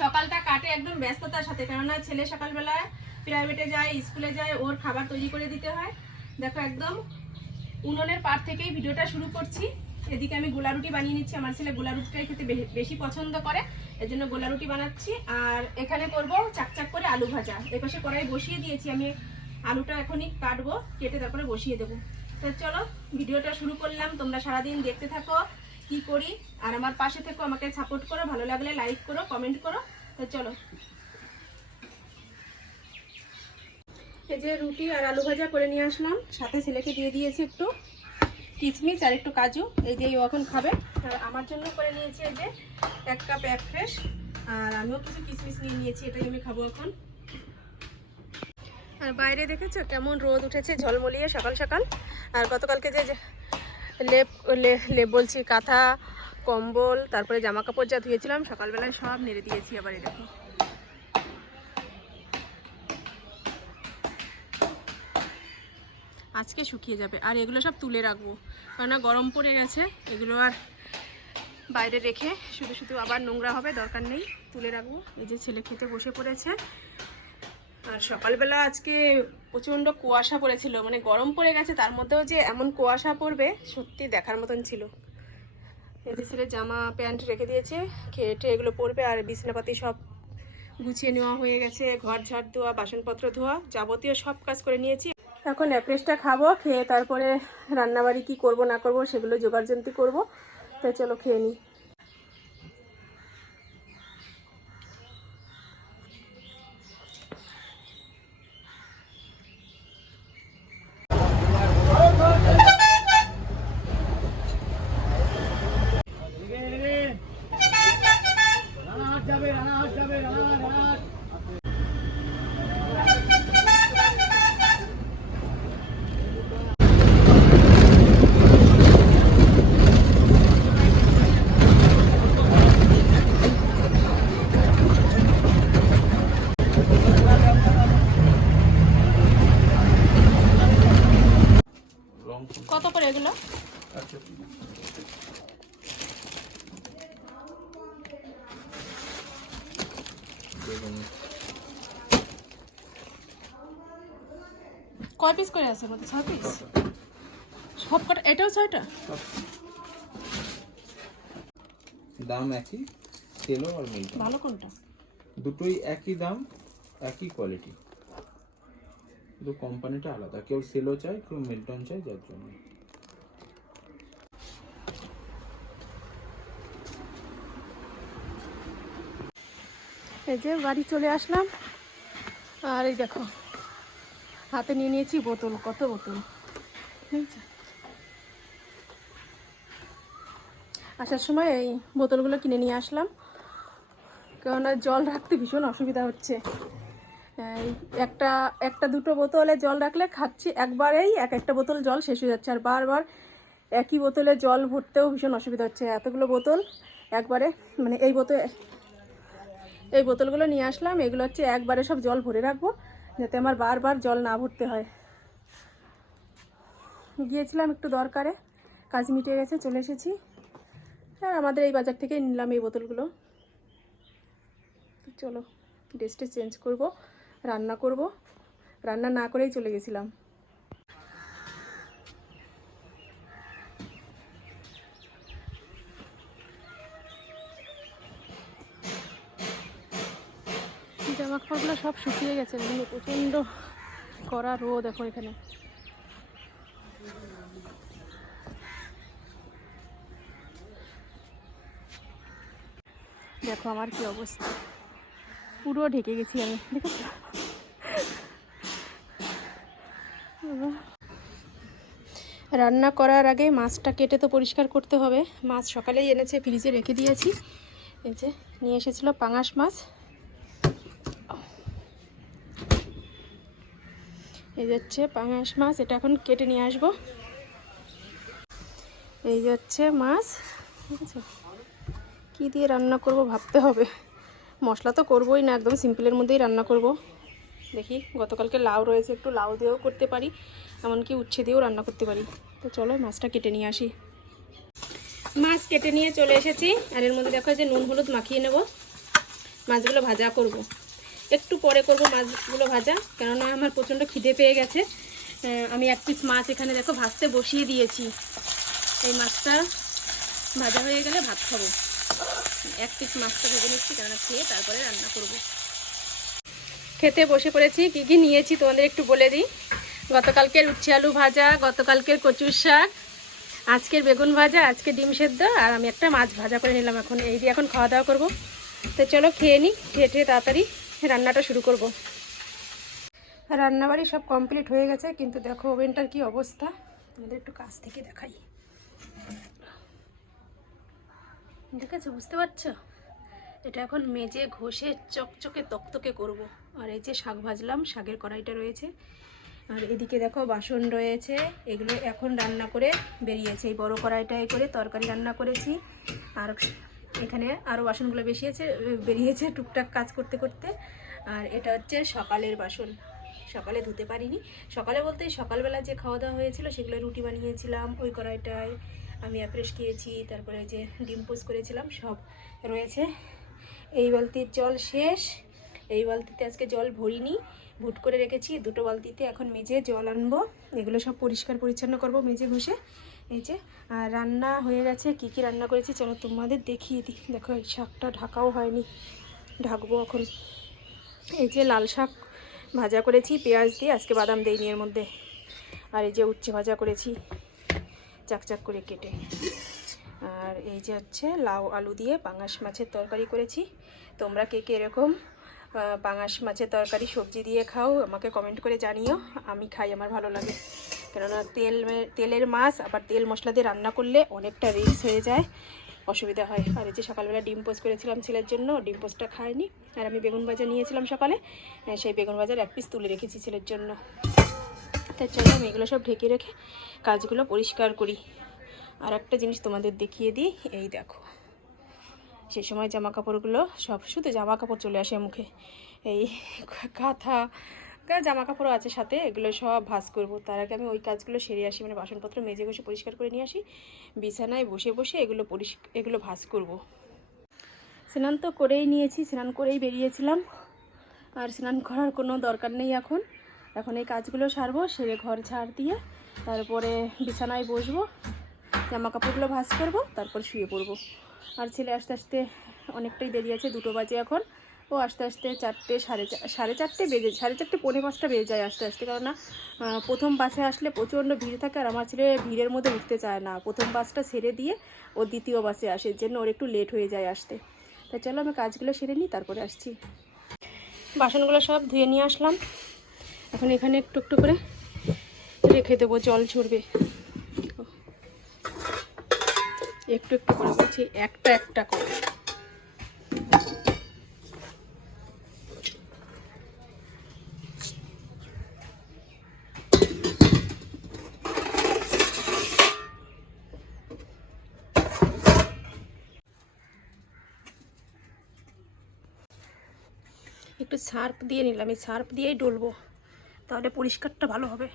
সকালটা কাটে একদম ব্যস্ততার সাথে, কেননা ছেলে সকালবেলায় প্রাইভেটে যায় স্কুলে যায়, ওর খাবার তৈরি করে দিতে হয়। দেখো একদম উনুনের পার থেকেই ভিডিওটা শুরু করছি। এদিকে আমি গোলা রুটি বানিয়ে নিচ্ছি, আমার ছেলে গোলা রুটিটাই খেতে বেশি পছন্দ করে এর জন্য গোলা রুটি বানাচ্ছি। আর এখানে করব চাকচাক করে আলু ভাজা। এপাশে কড়াই বসিয়ে দিয়েছি, আমি আলুটা এখনই কাটবো, কেটে তারপরে বসিয়ে দেবো। তো চলো, ভিডিওটা শুরু করলাম। তোমরা সারাদিন দেখতে থাকো। কি করি? আর আমার পাশে থেকো, আমাকে সাপোর্ট করো, ভালো লাগলে লাইক করো কমেন্ট করো। তো চলো। এই যে রুটি আর আলু ভাজা করে নিয়ে আসলাম। সাথে ছেলেকে দিয়ে দিয়েছি একটু কিচমিচ আর একটু কাজু। এই দিয়ে ও এখন খাবে। আর আমার জন্য করে নিয়েছি এই যে এক কাপ এক ফ্রেশ আর আমিও কিছু কিচমিচ নিয়ে নিয়েছি, এটাই আমি খাব এখন। আর বাইরে দেখেছ? কেমন রোদ উঠেছে, ঝলমলিয়ে সকাল সকাল। আর গতকালকে যে লেপ লেপ বলছি কাঁথা, কম্বল, তারপরে জামা কাপড় যা ধুয়েছিলাম, সকালবেলায় সব নেড়ে দিয়েছি আবার এই দেখো। আজকে শুকিয়ে যাবে, আর এগুলো সব তুলে রাখব। কেননা গরম পড়ে গেছে, এগুলো আর বাইরে রেখে শুধু শুধু আবার নোংরা হবে, দরকার নেই, তুলে রাখব। এই যে ছেলে খেতে বসে পড়েছে আর সকালবেলা আজকে প্রচণ্ড কুয়াশা পড়েছিল মানে গরম পড়ে গেছে, তার মধ্যেও যে এমন কুয়াশা পড়বে, সত্যি দেখার মতন ছিল। এদের ছেলে জামা, প্যান্ট রেখে দিয়েছে, খেয়ে টেয়ে এগুলো পরবে, আর বিছনাপাতি সব গুছিয়ে নেওয়া হয়ে গেছে, ঘর ঝাড় ধোয়া, বাসনপত্র ধোয়া, যাবতীয় সব কাজ করে নিয়েছি। এখন অ্যাপ্রেসটা খাব, খেয়ে তারপরে রান্নাবাড়ি কি করব, না করব, সেগুলো জোগাড়যন্ত্রী করব। তাই চলো খেয়ে নিই কত করে এগুলো কয় পিস করে আছে মধ্যে? ছয় পিস সব কটা এটাও ছয়টা? দাম একই তেলও আর ভালো কোনটা? দুটোই একই দাম একই কোয়ালিটি কোম্পানিটা আলাদা। কেউ সেলো চায় কেউ মিল্টন চায় যার জন্য। এই যে বাড়ি চলে আসলাম। আর এই দেখো, হাতে নিয়ে নিয়েছি বোতল, কত বোতল? আসার সময় এই বোতলগুলো কিনে নিয়ে আসলাম। কেননা জল রাখতে ভীষণ অসুবিধা হচ্ছে। একটা একটা দুটো বোতলে জল রাখলে খাচ্ছি একবারেই, এক একটা বোতল জল শেষ হয়ে যাচ্ছে। আর বারবার একই বোতলে জল ভরতেও ভীষণ অসুবিধা হচ্ছে। এতগুলো বোতল একবারে মানে এই বোতল এই বোতলগুলো নিয়ে আসলাম। এগুলো হচ্ছে একবারে সব জল ভরে রাখব, যাতে আমার বারবার জল না ভরতে হয়। গিয়েছিলাম একটু দরকারে, কাজ মিটে গেছে, চলে এসেছি। আর আমাদের এই বাজার থেকেই নিলাম এই বোতলগুলো। চলো ড্রেসটা চেঞ্জ করব, রান্না করব। রান্না না করেই চলে গেছিলাম। জামা কাপড়গুলো সব শুকিয়ে গেছে মানে প্রচণ্ড কড়া রোদ দেখো এখানে। দেখো আমার কি অবস্থা। পুরো ঢেকে গেছি আমি রান্না করার আগে মাছটা কেটে তো পরিষ্কার করতে হবে। মাছ সকালেই এনেছে, ফ্রিজে রেখে দিয়েছি। এই যে নিয়ে এসেছিল পাঙাশ মাছ। এই যাচ্ছে পাঙাশ মাছ, এটা এখন কেটে নিয়ে আসব। এই যাচ্ছে মাছ, ঠিক আছে? কী দিয়ে রান্না করব ভাবতে হবে। মশলা তো করবোই না, একদম সিম্পলের মধ্যেই রান্না করব। দেখি, গতকালকে লাউ রয়েছে, একটু লাউ দিয়েও করতে পারি, এমনকি উচ্ছে দিয়েও রান্না করতে পারি। তো চলো, মাছটা কেটে নিয়ে আসি। মাছ কেটে নিয়ে চলে এসেছি, আর এর মধ্যে দেখো যে নুন হলুদ মাখিয়ে নেব। মাছগুলো ভাজা করব। একটু পরে করব মাছগুলো ভাজা, কেননা আমার প্রচণ্ড খিদে পেয়ে গেছে। আমি এক পিস মাছ এখানে দেখো ভাজতে বসিয়ে দিয়েছি। এই মাছটা ভাজা হয়ে গেলে ভাত খাব। এক পিস মাছটা ভেজে নিচ্ছি, কেননা খেয়ে তারপরে রান্না করব। খেতে বসে পড়েছি, কী কী নিয়েছি তোমাদের একটু বলে দিই। গতকালকের উচ্ছে আলু ভাজা, গতকালকের কচুর শাক, আজকের বেগুন ভাজা, আজকে ডিম সেদ্ধ, আর আমি একটা মাছ ভাজা করে নিলাম এখন। এই দিয়ে এখন খাওয়া দাওয়া করব। তো চলো খেয়ে নিই খেয়ে টেয়ে তাড়াতাড়ি রান্নাটা শুরু করব। রান্নাবাড়ি সব কমপ্লিট হয়ে গেছে, কিন্তু দেখো ওভেনটার কি অবস্থা। তোমাদের একটু কাছ থেকে দেখাই। দেখেছ, বুঝতে পারছ? এটা এখন মেজে ঘষে চকচকে তকতকে করব। আর এই যে শাক ভাজলাম, শাকের কড়াইটা রয়েছে। আর এদিকে দেখো বাসন রয়েছে, এগুলো এখন রান্না করে বেরিয়েছে। এই বড় কড়াইটায় করে তরকারি রান্না করেছি। আর এখানে আরও বাসনগুলো বেশিয়েছে বেরিয়েছে টুকটাক কাজ করতে করতে। আর এটা হচ্ছে সকালের বাসন। সকালে ধুতে পারিনি। সকালে বলতে সকালবেলা যে খাওয়া দাওয়া হয়েছিল সেগুলো রুটি বানিয়েছিলাম, ওই কড়াইটায় আমি অ্যাপ্রেস খেয়েছি তারপরে যে ডিম পোস্ট করেছিলাম, সব রয়েছে। এই বালতির জল শেষ। এই বালতিতে আজকে জল ভরিনি, ভুট করে রেখেছি। দুটো বালতিতে এখন মেজে জল আনব। এগুলো সব পরিষ্কার পরিচ্ছন্ন করব মেজে ঘষে। এই যে আর রান্না হয়ে গেছে, কি কি রান্না করেছি চলো তোমাদের দেখিয়ে দিই। দেখো, এই শাকটা ঢাকাও হয়নি, ঢাকবো এখন। এই যে লাল শাক ভাজা করেছি, পেঁয়াজ দিয়ে, আজকে বাদাম দেইনি এর মধ্যে। আর এই যে উচ্ছে ভাজা করেছি, চাকচাক করে কেটে। আর এই যে হচ্ছে লাউ আলু দিয়ে পাঙাশ মাছের তরকারি করেছি। তোমরা কে কে এরকম পাঙাশ মাছের তরকারি সবজি দিয়ে খাও, আমাকে কমেন্ট করে জানিও। আমি খাই, আমার ভালো লাগে। কেননা তেল তেলের মাছ, আবার তেল মশলা দিয়ে রান্না করলে অনেকটা রিক্স হয়ে যায়, অসুবিধা হয়। আর এই যে সকালবেলা ডিম পোস্ট করেছিলাম ছেলের জন্য, ডিম পোস্টটা খায়নি। আর আমি বেগুন ভাজা নিয়েছিলাম সকালে সেই বেগুন ভাজার এক পিস তুলে রেখেছি ছেলের জন্য। তার জন্য আমি এগুলো সব ঢেকে রেখে কাজগুলো পরিষ্কার করি। আর একটা জিনিস তোমাদের দেখিয়ে দিই, এই দেখো। সে সময় জামা কাপড়গুলো সব শুধু জামা কাপড় চলে আসে মুখে। এই কাঁথা জামা কাপড়ও আছে সাথে, এগুলো সব ভাজ করব। তার আগে আমি ওই কাজগুলো সেরে আসি মানে বাসনপত্র মেজে ঘষে পরিষ্কার করে নিয়ে আসি। বিছানায় বসে বসে এগুলো পরিষ্ এগুলো ভাজ করব। স্নান তো করেই নিয়েছি, স্নান করেই বেরিয়েছিলাম। আর স্নান করার কোনো দরকার নেই এখন। এখন এই কাজগুলো সারবো, সেরে ঘর ঝাড় দিয়ে তারপরে বিছানায় বসবো জামা কাপড়গুলো ভাঁজ করব, তারপর শুয়ে পড়ব। আর ছেলে আস্তে আস্তে অনেকটাই দেরি আছে, দুটো বাজে এখন। ও আস্তে আস্তে চারটে, সাড়ে সাড়ে চারটে বেজে, সাড়ে চারটে পৌনে পাঁচটা বেজে যায় আস্তে আস্তে। কেননা প্রথম বাসে আসলে প্রচণ্ড ভিড় থাকে আর আমার ছেলে ভিড়ের মধ্যে উঠতে চায় না। প্রথম বাসটা সেরে দিয়ে ও দ্বিতীয় বাসে আসে জন্য ওর একটু লেট হয়ে যায় আসতে। তাই চলো আমি কাজগুলো সেরে নিই, তারপরে আসছি। বাসনগুলো সব ধুয়ে নিয়ে আসলাম। এখন এখানে একটু একটু করে রেখে দেবো, জল ছড়বে একটু একটু করে বলছি, একটা একটা করে। একটু সার্ফ দিয়ে নিলাম এই সার্ফ দিয়েই ডলবো তাহলে পরিষ্কারটা ভালো হবে।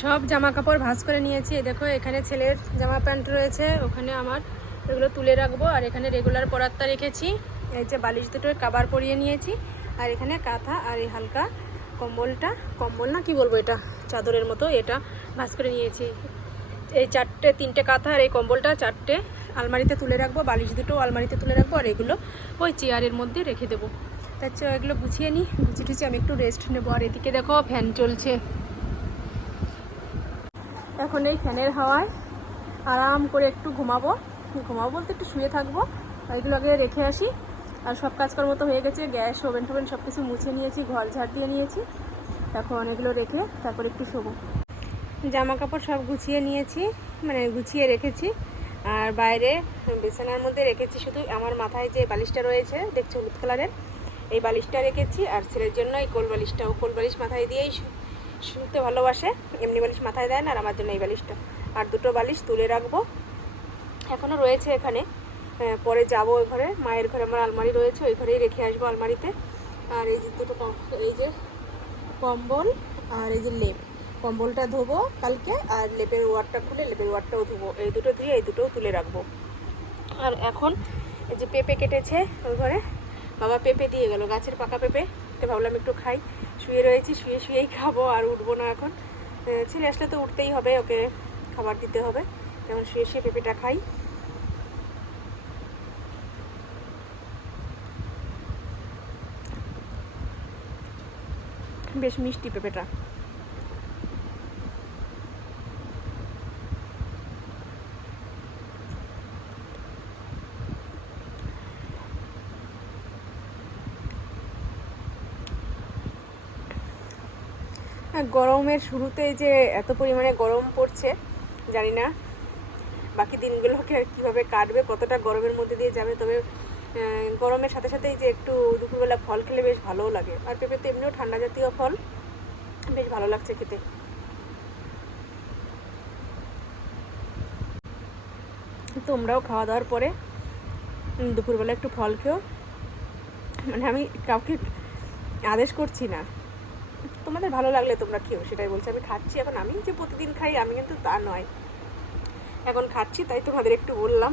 সব জামা কাপড় ভাঁজ করে নিয়েছি। দেখো, এখানে ছেলের জামা প্যান্ট রয়েছে, ওখানে আমার এগুলো তুলে রাখব। আর এখানে রেগুলার পরাত্তা রেখেছি। এই যে বালিশ দুটোর কাবার পরিয়ে নিয়েছি। আর এখানে কাঁথা আর এই হালকা কম্বলটা, কম্বল না কি বলব এটা? চাদরের মতো এটা ভাঁজ করে নিয়েছি। এই চারটে, তিনটে কাঁথা আর এই কম্বলটা চারটে আলমারিতে তুলে রাখব। বালিশ দুটো আলমারিতে তুলে রাখব। আর এগুলো ওই চেয়ারের মধ্যে রেখে দেবো। তার চেয়ে এগুলো গুছিয়ে নিই গুছিয়ে টুছিয়ে আমি একটু রেস্ট নেব। আর এদিকে দেখো ফ্যান চলছে। এখন এই ফ্যানের হাওয়ায় আরাম করে একটু ঘুমাবো। ঘুমাবো বলতে একটু শুয়ে থাকব। এগুলো আগে রেখে আসি। আর সব কাজকর্ম তো হয়ে গেছে। গ্যাস, ওভেন টোভেন সব কিছু মুছে নিয়েছি, ঘর ঝাড় দিয়ে নিয়েছি। এখন এগুলো রেখে তারপর একটু শোবো। জামা কাপড় সব গুছিয়ে নিয়েছি মানে গুছিয়ে রেখেছি। আর বাইরে বিছানার মধ্যে রেখেছি শুধু আমার মাথায় যে বালিশটা রয়েছে, দেখছ হলুদ কালারের? এই বালিশটা রেখেছি। আর ছেলের জন্য এই কোল বালিশটা, ও কোল বালিশ মাথায় দিয়েই শু- শুতে ভালোবাসে, এমনি বালিশ মাথায় দেয় না আর আমার জন্য এই বালিশটা। আর দুটো বালিশ তুলে রাখব। এখনও রয়েছে এখানে। পরে যাব ওই ঘরে। মায়ের ঘরে আমার আলমারি রয়েছে, ওই ঘরেই রেখে আসব আলমারিতে। আর এই যে দুটো এই যে কম্বল আর এই যে লেপ। কম্বলটা ধোবো কালকে আর লেপের ওয়ারটা খুলে লেপের ওয়ারটাও ধোবো। এই দুটো দিয়ে এই দুটোও তুলে রাখব। আর এখন এই যে পেঁপে কেটেছে ওই ঘরে। বাবা পেঁপে দিয়ে গেল, গাছের পাকা পেঁপে। তো ভাবলাম একটু খাই। শুয়ে রয়েছি, শুয়ে শুয়েই খাব আর উঠবো না এখন। ছেলে আসলে তো উঠতেই হবে, ওকে খাবার দিতে হবে। যেমন শুয়ে শুয়ে পেঁপেটা খাই। বেশ মিষ্টি পেঁপেটা। গরমের শুরুতে যে এত পরিমাণে গরম পড়ছে, জানি না। বাকি দিনগুলোকে কীভাবে কাটবে, কতটা গরমের মধ্যে দিয়ে যাবে, তবে গরমের সাথে সাথেই যে একটু দুপুরবেলা ফল খেলে বেশ ভালোও লাগে। আর পেঁপে তো এমনিও ঠান্ডা জাতীয় ফল, বেশ ভালো লাগছে খেতে। তোমরাও খাওয়া দাওয়ার পরে দুপুরবেলা একটু ফল খেও। মানে আমি কাউকে আদেশ করছি না। তোমাদের ভালো লাগলে তোমরা খেও, সেটাই বলছি। আমি খাচ্ছি, এখন আমি যে প্রতিদিন খাই, আমি কিন্তু তা নয়। এখন খাচ্ছি, তাই তোমাদের একটু বললাম।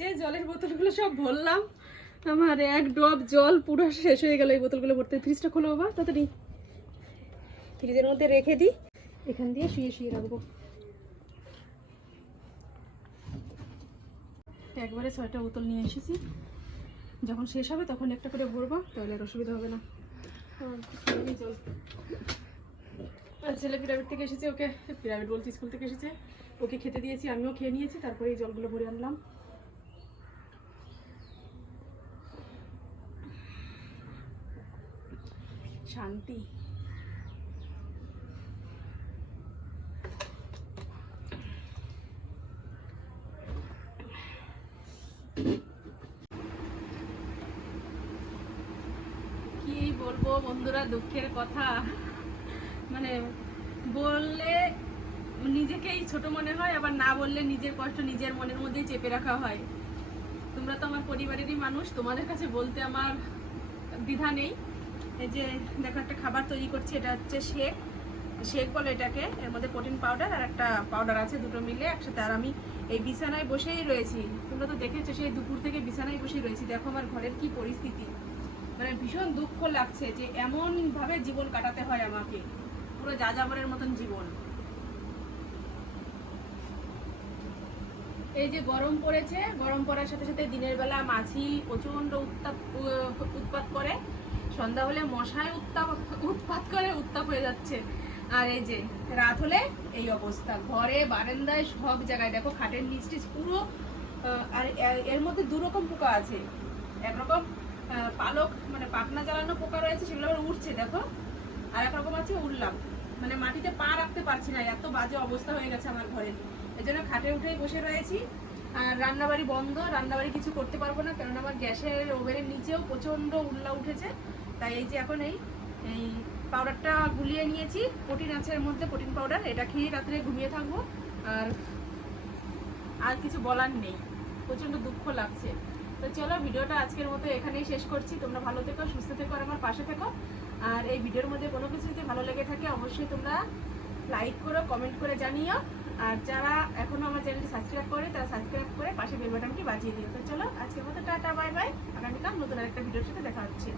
যে জলের বোতলগুলো সব ভরলাম, আমার এক ডব জল পুরো শেষ হয়ে গেল এই বোতলগুলো ভরতে। ফ্রিজটা খোলো বাবা, তাড়াতাড়ি। ফ্রিজের মধ্যে রেখে দিই, এখান দিয়ে শুয়ে শুয়ে রাখব। একবারে ছয়টা বোতল নিয়ে এসেছি। যখন শেষ হবে, তখন একটা করে ভরবো, তাহলে আর অসুবিধা হবে না। ছেলে পিরামিড থেকে এসেছে, ওকে পিরামিড বলছি স্কুল থেকে এসেছে। ওকে খেতে দিয়েছি, আমিও খেয়ে নিয়েছি, তারপরে এই জলগুলো ভরে আনলাম। শান্তি। বলব বন্ধুরা, দুঃখের কথা। মানে বললে নিজেকেই ছোট মনে হয়, আবার না বললে নিজের কষ্ট নিজের মনের মধ্যেই চেপে রাখা হয়। তোমরা তো আমার পরিবারেরই মানুষ, তোমাদের কাছে বলতে আমার দ্বিধা নেই। এই যে দেখো, একটা খাবার তৈরি করছি, এটা হচ্ছে শেক। শেক বলে এটাকে, এর মধ্যে প্রোটিন পাউডার আর একটা পাউডার আছে, দুটো মিলে একসাথে। আর আমি এই বিছানায় বসেই রয়েছি। তোমরা তো দেখেছ, সেই দুপুর থেকে বিছানায় বসেই রয়েছি। দেখো আমার ঘরের কি পরিস্থিতি। মানে ভীষণ দুঃখ লাগছে যে এমন ভাবে জীবন কাটাতে হয় আমাকে। পুরো যাযাবরের মতন জীবন। এই যে গরম পড়েছে, গরম পড়ার সাথে সাথে দিনের বেলা মাছি প্রচণ্ড উত্তাপ উৎপাত করে। সন্ধ্যা হলে মশায় উত্তাপ, উৎপাত করে, উত্তাপ হয়ে যাচ্ছে। আর এই যে রাত হলে এই অবস্থা। ঘরে, বারান্দায়, সব জায়গায়। দেখো খাটের নিচ পুরো আর এর মধ্যে দু রকম পোকা আছে। একরকম পালক মানে পাখনা জ্বালানো পোকা রয়েছে, সেগুলো আবার উঠছে দেখো। আর একরকম আছে উঠলাম মানে মাটিতে পা রাখতে পারছি না, এত বাজে অবস্থা হয়ে গেছে আমার ঘরে। এই জন্য খাটে উঠেই বসে রয়েছি। আর রান্নাবাড়ি বন্ধ, রান্নাবাড়ি কিছু করতে পারব না কারণ আমার গ্যাসের ওভেনের নিচেও প্রচণ্ড উল্লা উঠেছে। তাই এই যে এখন এই এই পাউডারটা গুলিয়ে নিয়েছি। প্রোটিন আছে এর মধ্যে, প্রোটিন পাউডার এটা খেয়ে রাত্রে ঘুমিয়ে থাকব। আর আর কিছু বলার নেই। প্রচণ্ড দুঃখ লাগছে। তো চলো, ভিডিওটা আজকের মতো এখানেই শেষ করছি। তোমরা ভালো থেকো, সুস্থ থেকো, আর আমার পাশে থেকো। আর এই ভিডিওর মধ্যে কোনো কিছু যদি ভালো লেগে থাকে, অবশ্যই তোমরা লাইক করো কমেন্ট করে জানিও। আর যারা এখনও আমার চ্যানেলটি সাবস্ক্রাইব করে, তারা সাবস্ক্রাইব করে পাশে বেল বাটনটি বাজিয়ে দিও। তো চলো, আজকের মতো টাটা বাই বাই আগামীকাল নতুন আরেকটা ভিডিওর সাথে দেখা হচ্ছে।